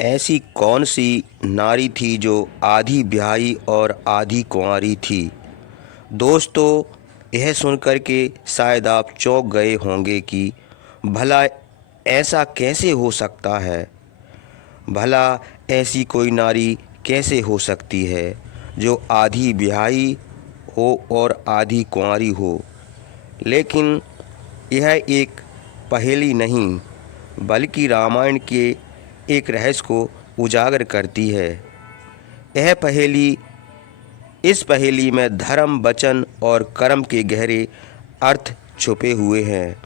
ऐसी कौन सी नारी थी जो आधी ब्याही और आधी कुंवारी थी। दोस्तों, यह सुनकर के शायद आप चौंक गए होंगे कि भला ऐसा कैसे हो सकता है। भला ऐसी कोई नारी कैसे हो सकती है जो आधी ब्याही हो और आधी कुंवारी हो। लेकिन यह एक पहेली नहीं बल्कि रामायण के एक रहस्य को उजागर करती है। यह पहेली इस पहेली में धर्म, वचन और कर्म के गहरे अर्थ छुपे हुए हैं।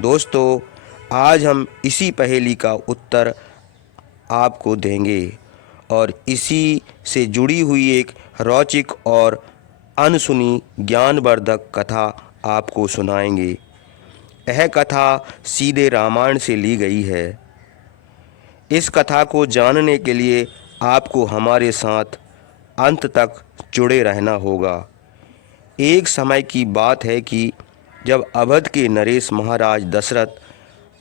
दोस्तों, आज हम इसी पहेली का उत्तर आपको देंगे और इसी से जुड़ी हुई एक रोचक और अनसुनी ज्ञानवर्धक कथा आपको सुनाएंगे। यह कथा सीधे रामायण से ली गई है। इस कथा को जानने के लिए आपको हमारे साथ अंत तक जुड़े रहना होगा। एक समय की बात है कि जब अवध के नरेश महाराज दशरथ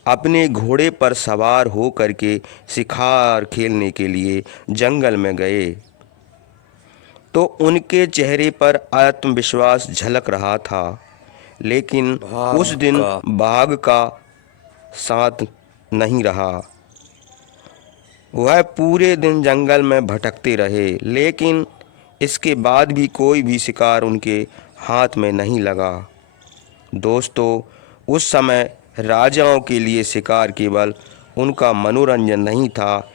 अपने घोड़े पर सवार हो करके शिकार खेलने के लिए जंगल में गए तो उनके चेहरे पर आत्मविश्वास झलक रहा था। लेकिन उस भाग दिन का बाघ का साथ नहीं रहा। वह पूरे दिन जंगल में भटकते रहे, लेकिन इसके बाद भी कोई भी शिकार उनके हाथ में नहीं लगा। दोस्तों, उस समय राजाओं के लिए शिकार केवल उनका मनोरंजन नहीं था,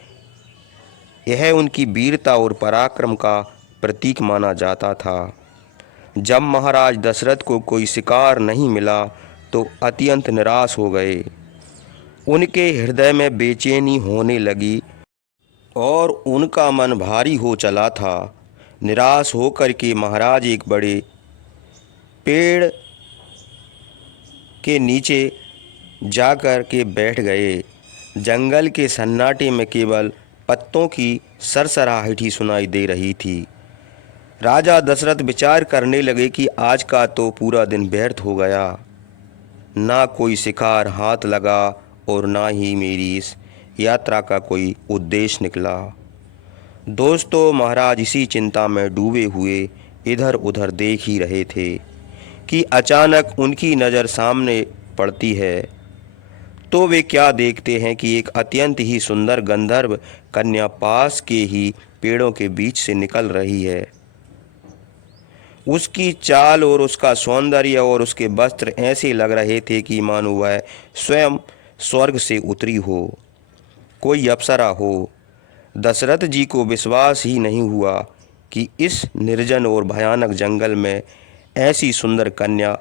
यह उनकी वीरता और पराक्रम का प्रतीक माना जाता था। जब महाराज दशरथ को कोई शिकार नहीं मिला तो अत्यंत निराश हो गए। उनके हृदय में बेचैनी होने लगी और उनका मन भारी हो चला था। निराश होकर के महाराज एक बड़े पेड़ के नीचे जाकर के बैठ गए। जंगल के सन्नाटे में केवल पत्तों की सरसराहट ही सुनाई दे रही थी। राजा दशरथ विचार करने लगे कि आज का तो पूरा दिन व्यर्थ हो गया। ना कोई शिकार हाथ लगा और ना ही मेरी इस यात्रा का कोई उद्देश्य निकला। दोस्तों, महाराज इसी चिंता में डूबे हुए इधर उधर देख ही रहे थे कि अचानक उनकी नज़र सामने पड़ती है। तो वे क्या देखते हैं कि एक अत्यंत ही सुंदर गंधर्व कन्या पास के ही पेड़ों के बीच से निकल रही है। उसकी चाल और उसका सौंदर्य और उसके वस्त्र ऐसे लग रहे थे कि मानो वह स्वयं स्वर्ग से उतरी हो, कोई अप्सरा हो। दशरथ जी को विश्वास ही नहीं हुआ कि इस निर्जन और भयानक जंगल में ऐसी सुंदर कन्या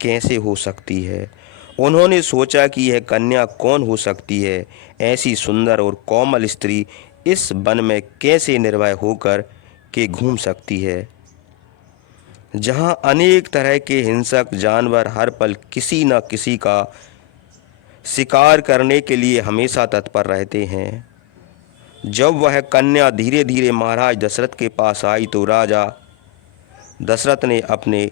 कैसे हो सकती है। उन्होंने सोचा कि यह कन्या कौन हो सकती है। ऐसी सुंदर और कोमल स्त्री इस वन में कैसे निर्भय होकर के घूम सकती है, जहां अनेक तरह के हिंसक जानवर हर पल किसी न किसी का शिकार करने के लिए हमेशा तत्पर रहते हैं। जब वह कन्या धीरे धीरे महाराज दशरथ के पास आई तो राजा दशरथ ने अपने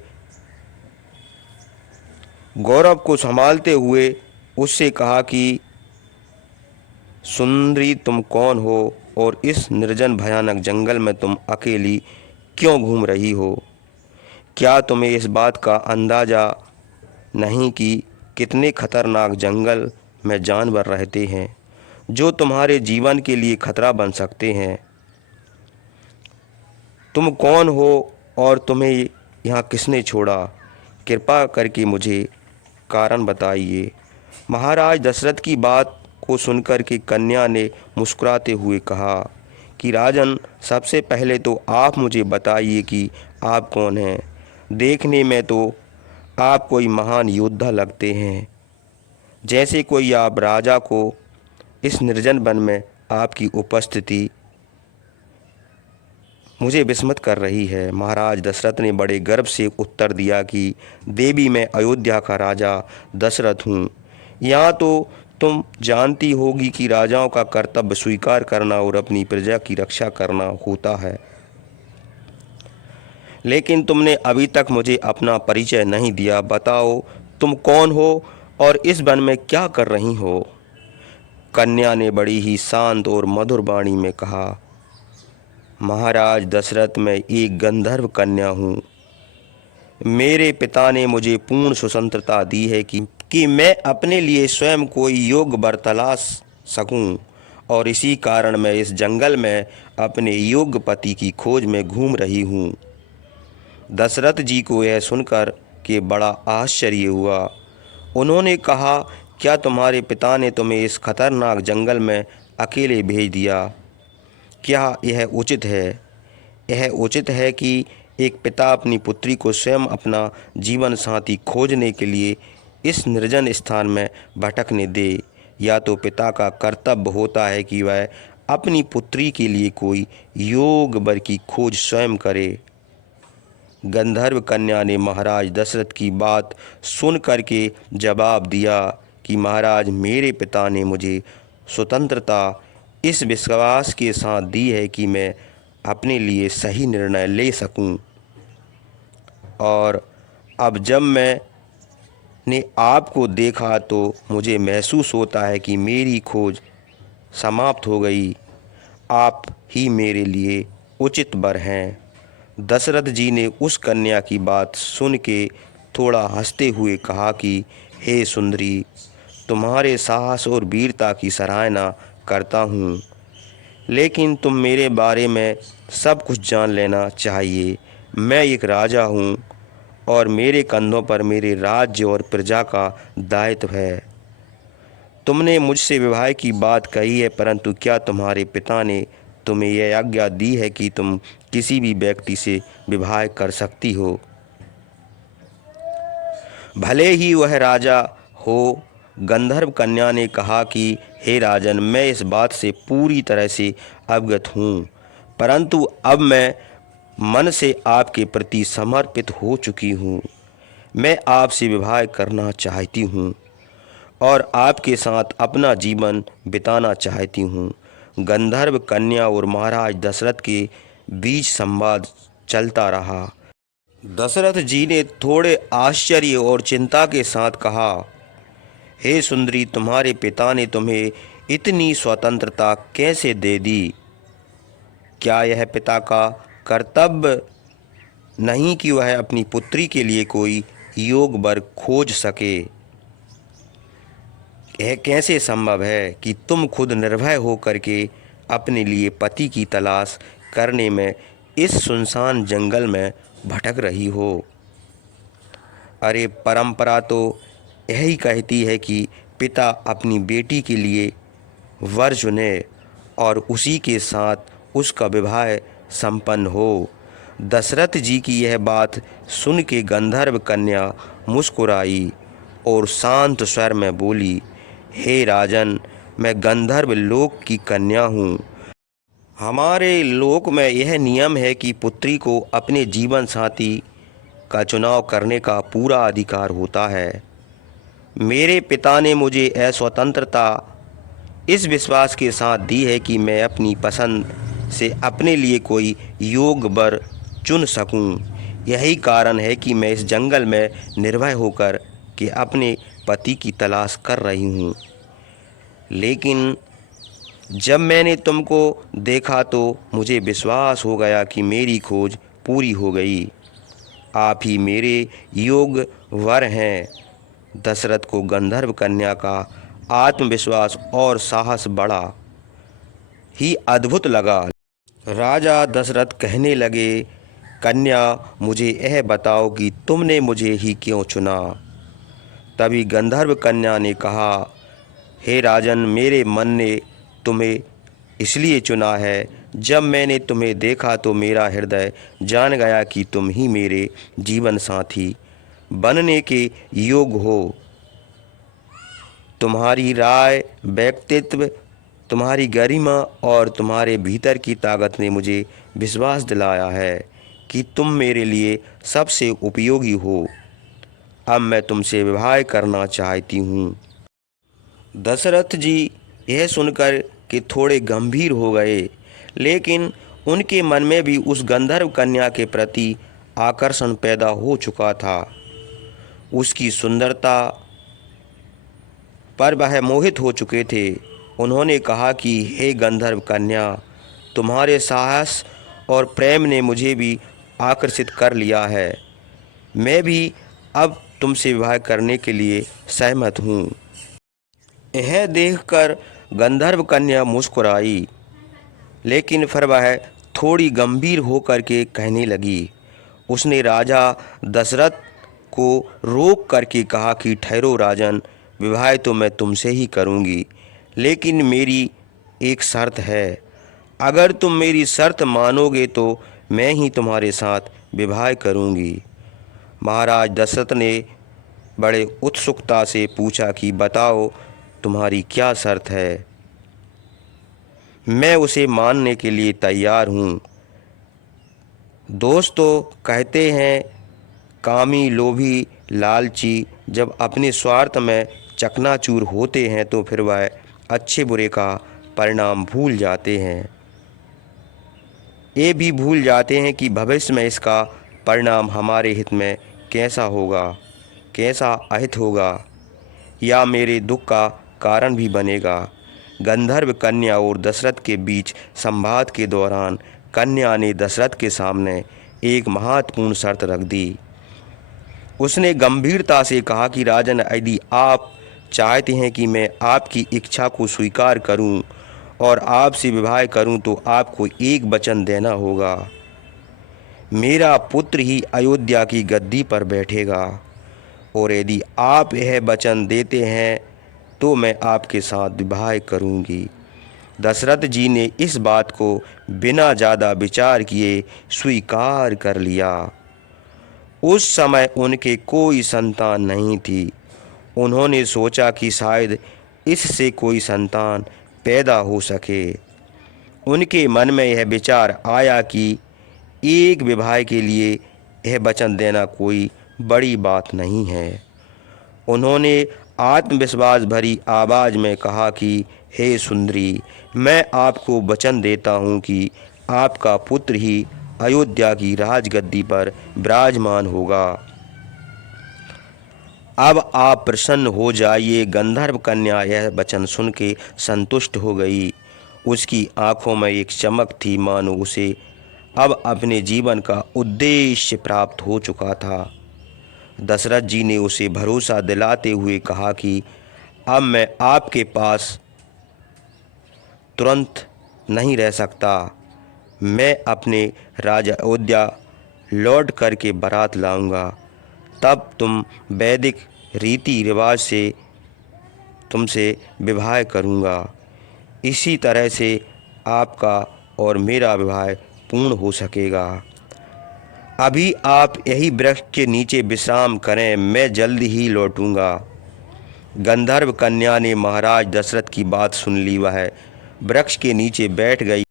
गौरव को संभालते हुए उससे कहा कि सुंदरी, तुम कौन हो और इस निर्जन भयानक जंगल में तुम अकेली क्यों घूम रही हो। क्या तुम्हें इस बात का अंदाज़ा नहीं कि कितने खतरनाक जंगल में जानवर रहते हैं जो तुम्हारे जीवन के लिए खतरा बन सकते हैं। तुम कौन हो और तुम्हें यहाँ किसने छोड़ा? कृपा करके मुझे कारण बताइए। महाराज दशरथ की बात को सुनकर के कन्या ने मुस्कुराते हुए कहा कि राजन, सबसे पहले तो आप मुझे बताइए कि आप कौन हैं। देखने में तो आप कोई महान योद्धा लगते हैं, जैसे कोई आप राजा को इस निर्जन वन में आपकी उपस्थिति मुझे विस्मित कर रही है। महाराज दशरथ ने बड़े गर्व से उत्तर दिया कि देवी, मैं अयोध्या का राजा दशरथ हूँ। यहाँ तो तुम जानती होगी कि राजाओं का कर्तव्य स्वीकार करना और अपनी प्रजा की रक्षा करना होता है, लेकिन तुमने अभी तक मुझे अपना परिचय नहीं दिया। बताओ, तुम कौन हो और इस वन में क्या कर रही हो? कन्या ने बड़ी ही शांत और मधुर वाणी में कहा, महाराज दशरथ, मैं एक गंधर्व कन्या हूँ। मेरे पिता ने मुझे पूर्ण स्वतंत्रता दी है कि मैं अपने लिए स्वयं कोई योग्य वर तलाश सकूं, और इसी कारण मैं इस जंगल में अपने योग्य पति की खोज में घूम रही हूँ। दशरथ जी को यह सुनकर के बड़ा आश्चर्य हुआ। उन्होंने कहा, क्या तुम्हारे पिता ने तुम्हें इस खतरनाक जंगल में अकेले भेज दिया? क्या यह उचित है? यह उचित है कि एक पिता अपनी पुत्री को स्वयं अपना जीवन साथी खोजने के लिए इस निर्जन स्थान में भटकने दे? या तो पिता का कर्तव्य होता है कि वह अपनी पुत्री के लिए कोई योग्य वर की खोज स्वयं करे। गंधर्व कन्या ने महाराज दशरथ की बात सुन करके जवाब दिया कि महाराज, मेरे पिता ने मुझे स्वतंत्रता इस विश्वास के साथ दी है कि मैं अपने लिए सही निर्णय ले सकूं, और अब जब मैंने आपको देखा तो मुझे महसूस होता है कि मेरी खोज समाप्त हो गई। आप ही मेरे लिए उचित वर हैं। दशरथ जी ने उस कन्या की बात सुन के थोड़ा हंसते हुए कहा कि हे सुंदरी, तुम्हारे साहस और वीरता की सराहना करता हूँ, लेकिन तुम मेरे बारे में सब कुछ जान लेना चाहिए। मैं एक राजा हूँ और मेरे कंधों पर मेरे राज्य और प्रजा का दायित्व है। तुमने मुझसे विवाह की बात कही है, परंतु क्या तुम्हारे पिता ने तुम्हें यह आज्ञा दी है कि तुम किसी भी व्यक्ति से विवाह कर सकती हो, भले ही वह राजा हो? गंधर्व कन्या ने कहा कि हे राजन, मैं इस बात से पूरी तरह से अवगत हूँ, परंतु अब मैं मन से आपके प्रति समर्पित हो चुकी हूँ। मैं आपसे विवाह करना चाहती हूँ और आपके साथ अपना जीवन बिताना चाहती हूँ। गंधर्व कन्या और महाराज दशरथ के बीच संवाद चलता रहा। दशरथ जी ने थोड़े आश्चर्य और चिंता के साथ कहा, हे सुंदरी, तुम्हारे पिता ने तुम्हें इतनी स्वतंत्रता कैसे दे दी? क्या यह पिता का कर्तव्य नहीं कि वह अपनी पुत्री के लिए कोई योग्य वर खोज सके? यह कैसे संभव है कि तुम खुद निर्भय हो करके अपने लिए पति की तलाश करने में इस सुनसान जंगल में भटक रही हो? अरे, परंपरा तो यही कहती है कि पिता अपनी बेटी के लिए वर चुने और उसी के साथ उसका विवाह संपन्न हो। दशरथ जी की यह बात सुन के गंधर्व कन्या मुस्कुराई और शांत स्वर में बोली, हे राजन, मैं गंधर्व लोक की कन्या हूँ। हमारे लोक में यह नियम है कि पुत्री को अपने जीवन साथी का चुनाव करने का पूरा अधिकार होता है। मेरे पिता ने मुझे स्वतंत्रता इस विश्वास के साथ दी है कि मैं अपनी पसंद से अपने लिए कोई योग्य वर चुन सकूं। यही कारण है कि मैं इस जंगल में निर्भय होकर के अपने पति की तलाश कर रही हूं। लेकिन जब मैंने तुमको देखा तो मुझे विश्वास हो गया कि मेरी खोज पूरी हो गई। आप ही मेरे योग्य वर हैं। दशरथ को गंधर्व कन्या का आत्मविश्वास और साहस बड़ा ही अद्भुत लगा। राजा दशरथ कहने लगे, कन्या, मुझे यह बताओ कि तुमने मुझे ही क्यों चुना? तभी गंधर्व कन्या ने कहा, हे राजन, मेरे मन ने तुम्हें इसलिए चुना है। जब मैंने तुम्हें देखा तो मेरा हृदय जान गया कि तुम ही मेरे जीवन साथी बनने के योग्य हो। तुम्हारी राय, व्यक्तित्व, तुम्हारी गरिमा और तुम्हारे भीतर की ताकत ने मुझे विश्वास दिलाया है कि तुम मेरे लिए सबसे उपयोगी हो। अब मैं तुमसे विवाह करना चाहती हूँ। दशरथ जी यह सुनकर कि थोड़े गंभीर हो गए, लेकिन उनके मन में भी उस गंधर्व कन्या के प्रति आकर्षण पैदा हो चुका था। उसकी सुंदरता पर वह मोहित हो चुके थे। उन्होंने कहा कि हे गंधर्व कन्या, तुम्हारे साहस और प्रेम ने मुझे भी आकर्षित कर लिया है। मैं भी अब तुमसे विवाह करने के लिए सहमत हूँ। यह देखकर गंधर्व कन्या मुस्कुराई, लेकिन फिर वह थोड़ी गंभीर होकर के कहने लगी। उसने राजा दशरथ को रोक करके कहा कि ठहरो राजन, विवाह तो मैं तुमसे ही करूँगी, लेकिन मेरी एक शर्त है। अगर तुम मेरी शर्त मानोगे तो मैं ही तुम्हारे साथ विवाह करूँगी। महाराज दशरथ ने बड़े उत्सुकता से पूछा कि बताओ तुम्हारी क्या शर्त है। मैं उसे मानने के लिए तैयार हूँ। दोस्तों, कहते हैं कामी, लोभी, लालची जब अपने स्वार्थ में चकनाचूर होते हैं तो फिर वह अच्छे बुरे का परिणाम भूल जाते हैं। ये भी भूल जाते हैं कि भविष्य में इसका परिणाम हमारे हित में कैसा होगा, कैसा अहित होगा, या मेरे दुख का कारण भी बनेगा। गंधर्व कन्या और दशरथ के बीच संवाद के दौरान कन्या ने दशरथ के सामने एक महत्वपूर्ण शर्त रख दी। उसने गंभीरता से कहा कि राजन, यदि आप चाहते हैं कि मैं आपकी इच्छा को स्वीकार करूं और आपसे विवाह करूं तो आपको एक वचन देना होगा। मेरा पुत्र ही अयोध्या की गद्दी पर बैठेगा, और यदि आप यह वचन देते हैं तो मैं आपके साथ विवाह करूंगी। दशरथ जी ने इस बात को बिना ज़्यादा विचार किए स्वीकार कर लिया। उस समय उनके कोई संतान नहीं थी। उन्होंने सोचा कि शायद इससे कोई संतान पैदा हो सके। उनके मन में यह विचार आया कि एक विवाह के लिए यह वचन देना कोई बड़ी बात नहीं है। उन्होंने आत्मविश्वास भरी आवाज़ में कहा कि हे सुंदरी, मैं आपको वचन देता हूँ कि आपका पुत्र ही अयोध्या की राजगद्दी पर विराजमान होगा। अब आप प्रसन्न हो जाइए। गंधर्व कन्या यह वचन सुन के संतुष्ट हो गई। उसकी आंखों में एक चमक थी, मानो उसे अब अपने जीवन का उद्देश्य प्राप्त हो चुका था। दशरथ जी ने उसे भरोसा दिलाते हुए कहा कि अब मैं आपके पास तुरंत नहीं रह सकता। मैं अपने राजा अयोध्या लौट करके बारात लाऊंगा। तब तुम वैदिक रीति रिवाज से तुमसे विवाह करूंगा। इसी तरह से आपका और मेरा विवाह पूर्ण हो सकेगा। अभी आप यही वृक्ष के नीचे विश्राम करें, मैं जल्दी ही लौटूंगा। गंधर्व कन्या ने महाराज दशरथ की बात सुन ली। वह वृक्ष के नीचे बैठ गई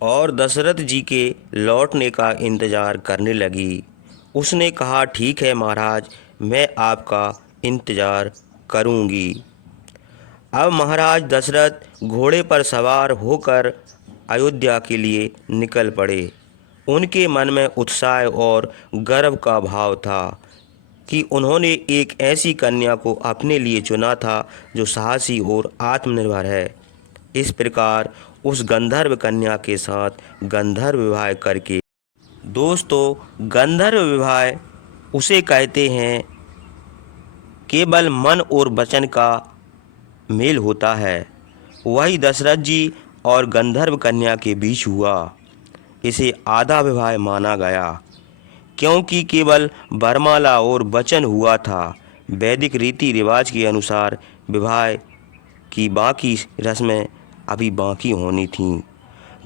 और दशरथ जी के लौटने का इंतज़ार करने लगी। उसने कहा, ठीक है महाराज, मैं आपका इंतज़ार करूंगी। अब महाराज दशरथ घोड़े पर सवार होकर अयोध्या के लिए निकल पड़े। उनके मन में उत्साह और गर्व का भाव था कि उन्होंने एक ऐसी कन्या को अपने लिए चुना था जो साहसी और आत्मनिर्भर है। इस प्रकार उस गंधर्व कन्या के साथ गंधर्व विवाह करके, दोस्तों, गंधर्व विवाह उसे कहते हैं केवल मन और वचन का मेल होता है। वही दशरथ जी और गंधर्व कन्या के बीच हुआ। इसे आधा विवाह माना गया क्योंकि केवल वरमाला और वचन हुआ था। वैदिक रीति रिवाज के अनुसार विवाह की बाकी रस्में अभी बाकी होनी थीं।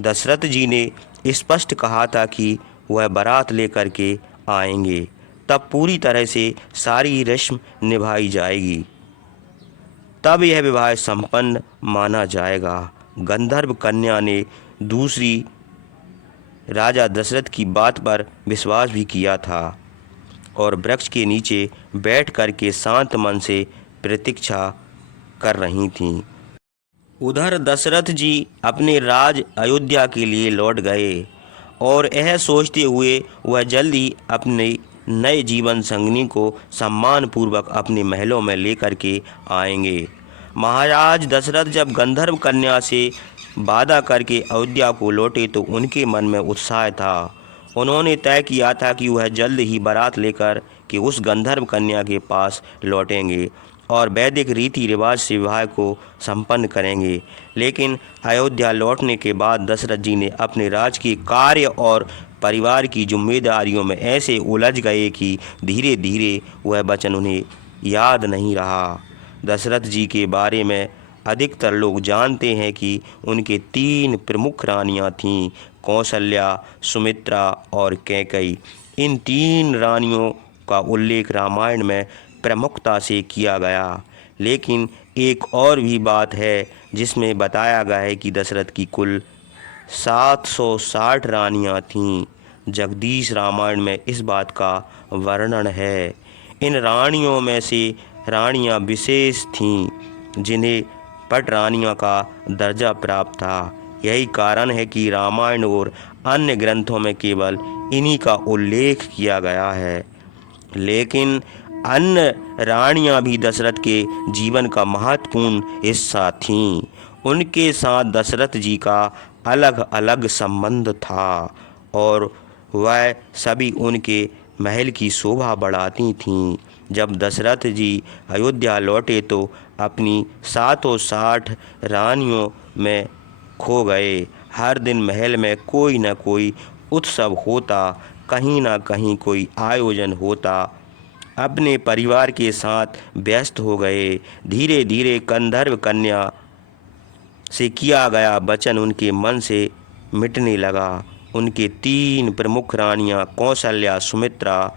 दशरथ जी ने स्पष्ट कहा था कि वह बारात लेकर के आएंगे, तब पूरी तरह से सारी रस्म निभाई जाएगी, तब यह विवाह संपन्न माना जाएगा। गंधर्व कन्या ने दूसरी राजा दशरथ की बात पर विश्वास भी किया था और वृक्ष के नीचे बैठ कर के शांत मन से प्रतीक्षा कर रही थीं। उधर दशरथ जी अपने राज अयोध्या के लिए लौट गए और यह सोचते हुए वह जल्द ही अपने नए जीवन संगिनी को सम्मानपूर्वक अपने महलों में लेकर के आएंगे। महाराज दशरथ जब गंधर्व कन्या से वादा करके अयोध्या को लौटे तो उनके मन में उत्साह था। उन्होंने तय किया था कि वह जल्द ही बारात लेकर के उस गंधर्व कन्या के पास लौटेंगे और वैदिक रीति रिवाज से विवाह को संपन्न करेंगे। लेकिन अयोध्या लौटने के बाद दशरथ जी ने अपने राजकीय कार्य और परिवार की जिम्मेदारियों में ऐसे उलझ गए कि धीरे धीरे वह वचन उन्हें याद नहीं रहा। दशरथ जी के बारे में अधिकतर लोग जानते हैं कि उनके 3 प्रमुख रानियां थीं, कौशल्या, सुमित्रा और कैकेयी। इन 3 रानियों का उल्लेख रामायण में प्रमुखता से किया गया। लेकिन एक और भी बात है जिसमें बताया गया है कि दशरथ की कुल 760 रानियां थीं। जगदीश रामायण में इस बात का वर्णन है। इन रानियों में से रानियां विशेष थीं जिन्हें पट रानियों का दर्जा प्राप्त था। यही कारण है कि रामायण और अन्य ग्रंथों में केवल इन्हीं का उल्लेख किया गया है। लेकिन अन्य रानियां भी दशरथ के जीवन का महत्वपूर्ण हिस्सा थीं। उनके साथ दशरथ जी का अलग अलग संबंध था और वह सभी उनके महल की शोभा बढ़ाती थीं। जब दशरथ जी अयोध्या लौटे तो अपनी 760 रानियों में खो गए। हर दिन महल में कोई न कोई उत्सव होता, कहीं ना कहीं कोई आयोजन होता। अपने परिवार के साथ व्यस्त हो गए। धीरे धीरे गंधर्व कन्या से किया गया वचन उनके मन से मिटने लगा। उनके 3 प्रमुख रानियां कौशल्या, सुमित्रा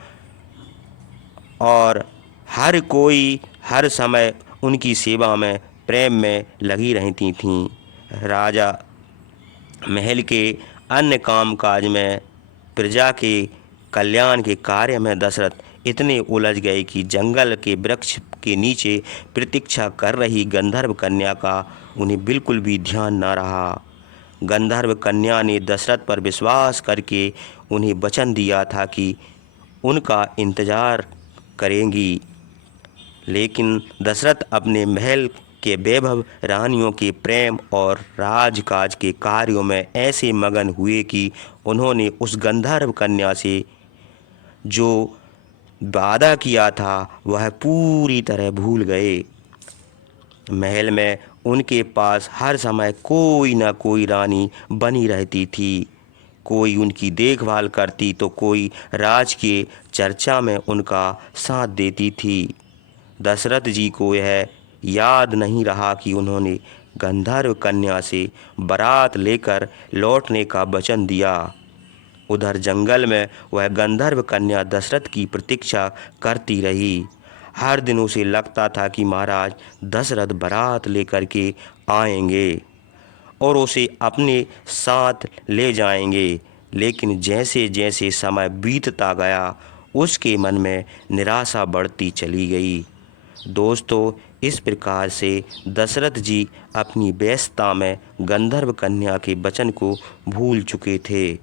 और हर कोई हर समय उनकी सेवा में प्रेम में लगी रहती थीं। राजा महल के अन्य कामकाज में, प्रजा के कल्याण के कार्य में दशरथ इतने उलझ गए कि जंगल के वृक्ष के नीचे प्रतीक्षा कर रही गंधर्व कन्या का उन्हें बिल्कुल भी ध्यान न रहा। गंधर्व कन्या ने दशरथ पर विश्वास करके उन्हें वचन दिया था कि उनका इंतजार करेंगी। लेकिन दशरथ अपने महल के वैभव, रानियों के प्रेम और राजकाज के कार्यों में ऐसे मगन हुए कि उन्होंने उस गंधर्व कन्या से जो वादा किया था वह पूरी तरह भूल गए। महल में उनके पास हर समय कोई न कोई रानी बनी रहती थी। कोई उनकी देखभाल करती तो कोई राजकीय चर्चा में उनका साथ देती थी। दशरथ जी को यह याद नहीं रहा कि उन्होंने गंधर्व कन्या से बारात लेकर लौटने का वचन दिया। उधर जंगल में वह गंधर्व कन्या दशरथ की प्रतीक्षा करती रही। हर दिन उसे लगता था कि महाराज दशरथ बारात लेकर के आएंगे और उसे अपने साथ ले जाएंगे। लेकिन जैसे जैसे समय बीतता गया उसके मन में निराशा बढ़ती चली गई। दोस्तों, इस प्रकार से दशरथ जी अपनी व्यस्तता में गंधर्व कन्या के वचन को भूल चुके थे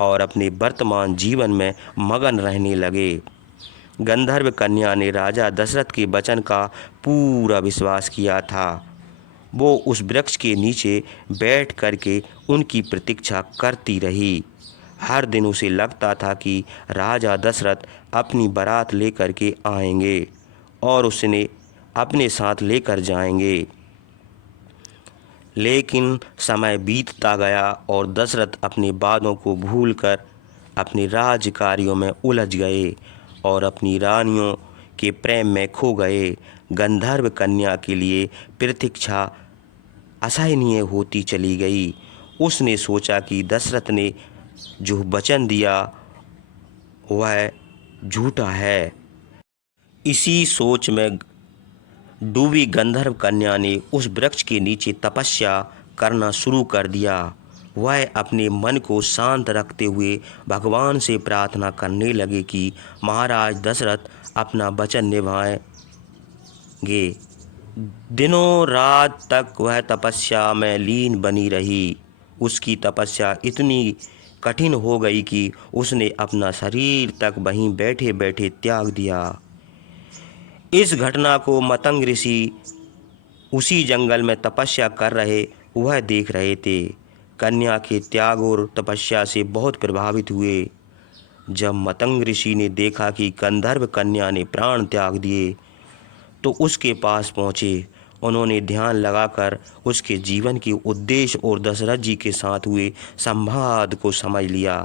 और अपने वर्तमान जीवन में मगन रहने लगे। गंधर्व कन्या ने राजा दशरथ के वचन का पूरा विश्वास किया था। वो उस वृक्ष के नीचे बैठ करके उनकी प्रतीक्षा करती रही। हर दिन उसे लगता था कि राजा दशरथ अपनी बारात लेकर के आएंगे और उसने अपने साथ लेकर जाएंगे। लेकिन समय बीतता गया और दशरथ अपने वादों को भूलकर अपने राज कार्यों में उलझ गए और अपनी रानियों के प्रेम में खो गए। गंधर्व कन्या के लिए प्रतीक्षा असहनीय होती चली गई। उसने सोचा कि दशरथ ने जो वचन दिया वह झूठा है। इसी सोच में डूबी गंधर्व कन्या ने उस वृक्ष के नीचे तपस्या करना शुरू कर दिया। वह अपने मन को शांत रखते हुए भगवान से प्रार्थना करने लगे कि महाराज दशरथ अपना वचन निभाएंगे। दिनों रात तक वह तपस्या में लीन बनी रही। उसकी तपस्या इतनी कठिन हो गई कि उसने अपना शरीर तक वहीं बैठे बैठे त्याग दिया। इस घटना को मतंग ऋषि उसी जंगल में तपस्या कर रहे वह देख रहे थे। कन्या के त्याग और तपस्या से बहुत प्रभावित हुए। जब मतंग ऋषि ने देखा कि गंधर्व कन्या ने प्राण त्याग दिए तो उसके पास पहुँचे। उन्होंने ध्यान लगाकर उसके जीवन के उद्देश्य और दशरथ जी के साथ हुए संवाद को समझ लिया।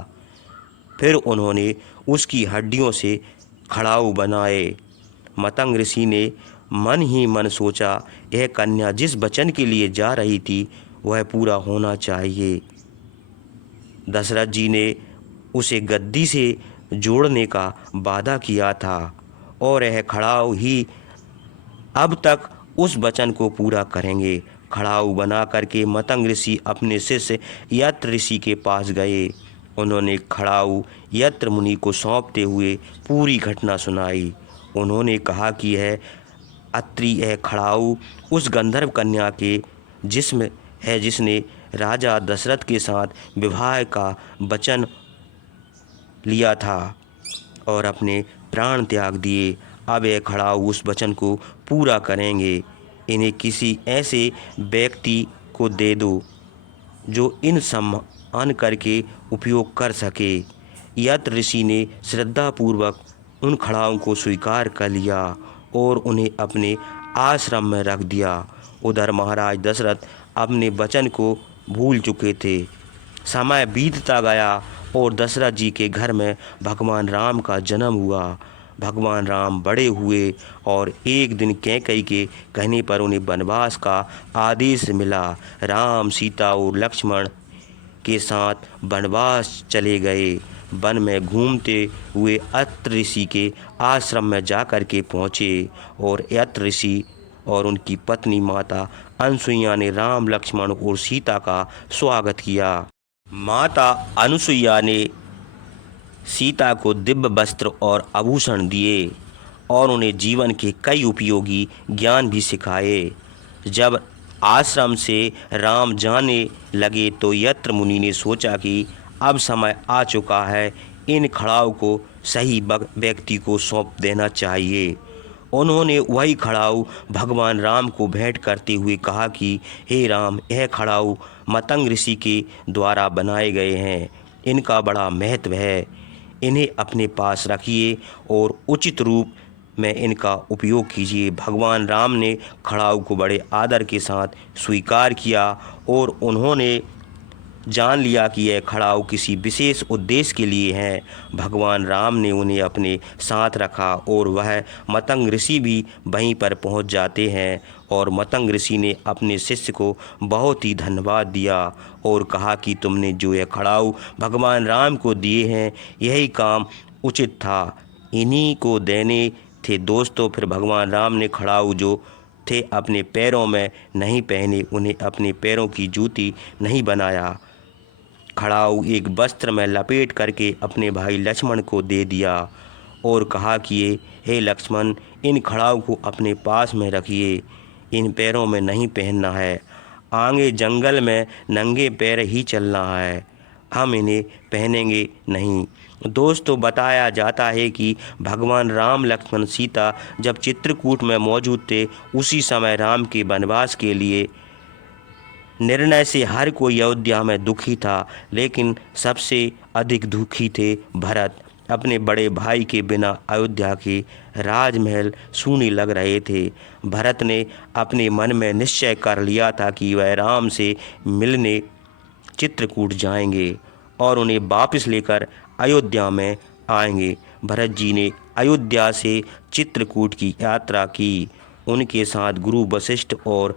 फिर उन्होंने उसकी हड्डियों से खड़ाऊ बनाए। मतंग ऋषि ने मन ही मन सोचा, यह कन्या जिस वचन के लिए जा रही थी वह पूरा होना चाहिए। दशरथ जी ने उसे गद्दी से जोड़ने का वादा किया था और यह खड़ाऊ ही अब तक उस वचन को पूरा करेंगे। खड़ाऊ बना करके मतंग ऋषि अपने शिष्य यत्र ऋषि के पास गए। उन्होंने खड़ाऊ यत्र मुनि को सौंपते हुए पूरी घटना सुनाई। उन्होंने कहा कि यह अत्रि यह खड़ाऊ उस गंधर्व कन्या के जिस्म है जिसने राजा दशरथ के साथ विवाह का वचन लिया था और अपने प्राण त्याग दिए। अब यह खड़ाऊ उस वचन को पूरा करेंगे। इन्हें किसी ऐसे व्यक्ति को दे दो जो इन सम्मान करके उपयोग कर सके। यत्र ऋषि ने श्रद्धापूर्वक उन खड़ाओं को स्वीकार कर लिया और उन्हें अपने आश्रम में रख दिया। उधर महाराज दशरथ अपने वचन को भूल चुके थे। समय बीतता गया और दशरथ जी के घर में भगवान राम का जन्म हुआ। भगवान राम बड़े हुए और एक दिन कैकेयी के कहने पर उन्हें वनवास का आदेश मिला। राम, सीता और लक्ष्मण के साथ वनवास चले गए। वन में घूमते हुए अत्रि ऋषि के आश्रम में जाकर के पहुँचे और अत्रि ऋषि और उनकी पत्नी माता अनुसुईया ने राम, लक्ष्मण और सीता का स्वागत किया। माता अनुसुईया ने सीता को दिव्य वस्त्र और आभूषण दिए और उन्हें जीवन के कई उपयोगी ज्ञान भी सिखाए। जब आश्रम से राम जाने लगे तो यत्र मुनि ने सोचा कि अब समय आ चुका है, इन खड़ाऊ को सही व्यक्ति को सौंप देना चाहिए। उन्होंने वही खड़ाऊ भगवान राम को भेंट करते हुए कहा कि हे राम, यह खड़ाऊ मतंग ऋषि के द्वारा बनाए गए हैं। इनका बड़ा महत्व है। इन्हें अपने पास रखिए और उचित रूप में इनका उपयोग कीजिए। भगवान राम ने खड़ाऊ को बड़े आदर के साथ स्वीकार किया और उन्होंने जान लिया कि यह खड़ाऊ किसी विशेष उद्देश्य के लिए हैं। भगवान राम ने उन्हें अपने साथ रखा और वह मतंग ऋषि भी वहीं पर पहुंच जाते हैं और मतंग ऋषि ने अपने शिष्य को बहुत ही धन्यवाद दिया और कहा कि तुमने जो यह खड़ाऊ भगवान राम को दिए हैं यही काम उचित था, इन्हीं को देने थे। दोस्तों, फिर भगवान राम ने खड़ाऊ जो थे अपने पैरों में नहीं पहने, उन्हें अपने पैरों की जूती नहीं बनाया। खड़ाऊ एक वस्त्र में लपेट करके अपने भाई लक्ष्मण को दे दिया और कहा कि हे लक्ष्मण, इन खड़ाऊ को अपने पास में रखिए, इन पैरों में नहीं पहनना है। आगे जंगल में नंगे पैर ही चलना है, हम इन्हें पहनेंगे नहीं। दोस्तों, बताया जाता है कि भगवान राम, लक्ष्मण, सीता जब चित्रकूट में मौजूद थे उसी समय राम के वनवास के लिए निर्णय से हर कोई अयोध्या में दुखी था, लेकिन सबसे अधिक दुखी थे भरत। अपने बड़े भाई के बिना अयोध्या के राजमहल सूने लग रहे थे। भरत ने अपने मन में निश्चय कर लिया था कि वह राम से मिलने चित्रकूट जाएंगे और उन्हें वापस लेकर अयोध्या में आएंगे। भरत जी ने अयोध्या से चित्रकूट की यात्रा की। उनके साथ गुरु वशिष्ठ और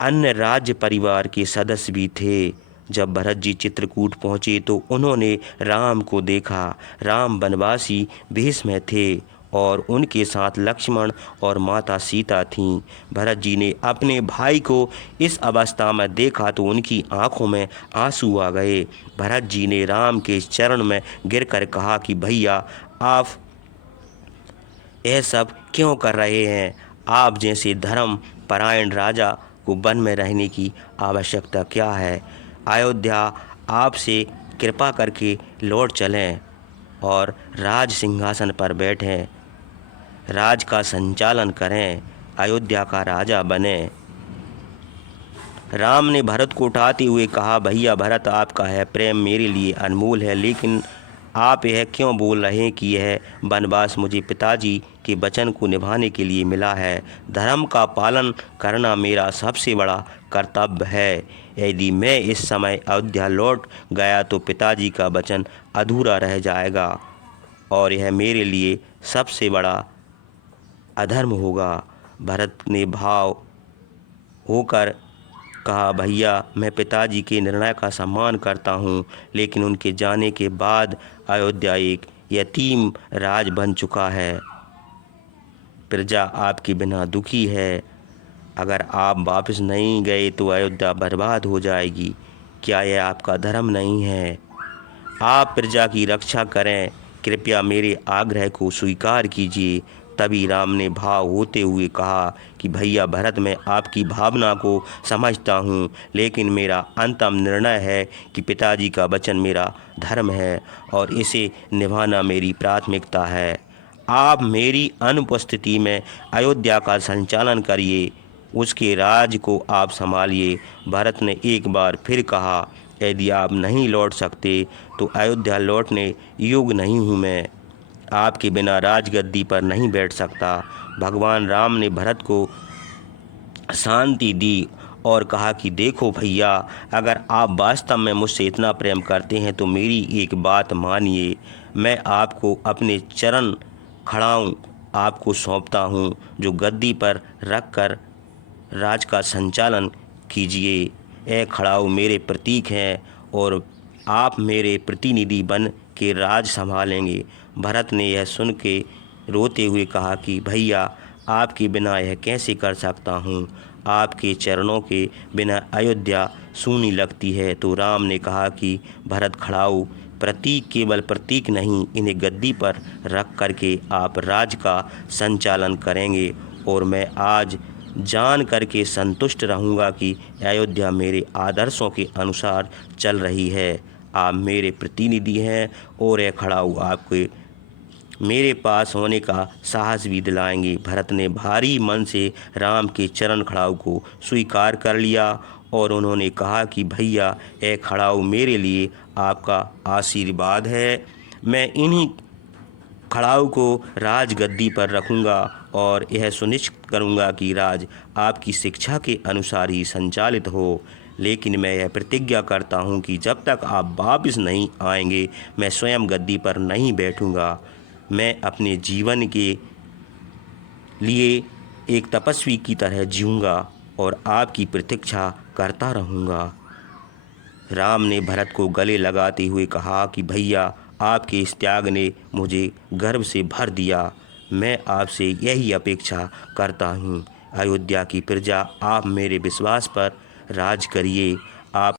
अन्य राज्य परिवार के सदस्य भी थे। जब भरत जी चित्रकूट पहुँचे तो उन्होंने राम को देखा। राम वनवासी वेश में थे और उनके साथ लक्ष्मण और माता सीता थीं। भरत जी ने अपने भाई को इस अवस्था में देखा तो उनकी आंखों में आंसू आ गए। भरत जी ने राम के चरण में गिरकर कहा कि भैया, आप यह सब क्यों कर रहे हैं? आप जैसे धर्म परायण राजा को वन में रहने की आवश्यकता क्या है? अयोध्या आपसे कृपा करके लौट चलें और राज सिंहासन पर बैठें, राज का संचालन करें, अयोध्या का राजा बने। राम ने भरत को उठाते हुए कहा, भैया भरत, आपका है प्रेम मेरे लिए अनमोल है, लेकिन आप यह क्यों बोल रहे हैं कि यह वनवास मुझे पिताजी के वचन को निभाने के लिए मिला है। धर्म का पालन करना मेरा सबसे बड़ा कर्तव्य है। यदि मैं इस समय अयोध्या लौट गया तो पिताजी का वचन अधूरा रह जाएगा और यह मेरे लिए सबसे बड़ा अधर्म होगा। भरत ने भाव होकर कहा, भैया मैं पिताजी के निर्णय का सम्मान करता हूँ, लेकिन उनके जाने के बाद अयोध्या एक यतीम राज बन चुका है। प्रजा आपके बिना दुखी है। अगर आप वापस नहीं गए तो अयोध्या बर्बाद हो जाएगी। क्या यह आपका धर्म नहीं है? आप प्रजा की रक्षा करें, कृपया मेरे आग्रह को स्वीकार कीजिए। तभी राम ने भाव होते हुए कहा कि भैया भरत, मैं आपकी भावना को समझता हूँ, लेकिन मेरा अंतिम निर्णय है कि पिताजी का वचन मेरा धर्म है और इसे निभाना मेरी प्राथमिकता है। आप मेरी अनुपस्थिति में अयोध्या का संचालन करिए, उसके राज को आप संभालिए। भरत ने एक बार फिर कहा, यदि आप नहीं लौट सकते तो अयोध्या लौटने योग्य नहीं हूँ मैं। आपके बिना राजगद्दी पर नहीं बैठ सकता। भगवान राम ने भरत को शांति दी और कहा कि देखो भैया, अगर आप वास्तव में मुझसे इतना प्रेम करते हैं तो मेरी एक बात मानिए। मैं आपको अपने चरण खड़ाऊँ आपको सौंपता हूँ, जो गद्दी पर रख कर राज का संचालन कीजिए। ए खड़ाऊ मेरे प्रतीक हैं और आप मेरे प्रतिनिधि बन के राज संभालेंगे। भरत ने यह सुन के रोते हुए कहा कि भैया, आपके बिना यह कैसे कर सकता हूँ। आपके चरणों के बिना अयोध्या सूनी लगती है। तो राम ने कहा कि भरत खड़ाऊ, प्रतीक केवल प्रतीक नहीं, इन्हें गद्दी पर रख करके आप राज का संचालन करेंगे और मैं आज जान करके संतुष्ट रहूँगा कि अयोध्या मेरे आदर्शों के अनुसार चल रही है। आप मेरे प्रतिनिधि हैं और यह खड़ाऊ आपके मेरे पास होने का साहस भी दिलाएंगे। भरत ने भारी मन से राम के चरण खड़ाऊ को स्वीकार कर लिया और उन्होंने कहा कि भैया, यह खड़ाऊ मेरे लिए आपका आशीर्वाद है। मैं इन्हीं खड़ाऊ को राजगद्दी पर रखूँगा और यह सुनिश्चित करूँगा कि राज आपकी शिक्षा के अनुसार ही संचालित हो। लेकिन मैं यह प्रतिज्ञा करता हूँ कि जब तक आप वापस नहीं आएंगे, मैं स्वयं गद्दी पर नहीं बैठूँगा। मैं अपने जीवन के लिए एक तपस्वी की तरह जीऊँगा और आपकी प्रतीक्षा करता रहूँगा। राम ने भरत को गले लगाते हुए कहा कि भैया, आपके इस त्याग ने मुझे गर्व से भर दिया। मैं आपसे यही अपेक्षा करता हूँ। अयोध्या की प्रजा, आप मेरे विश्वास पर राज करिए। आप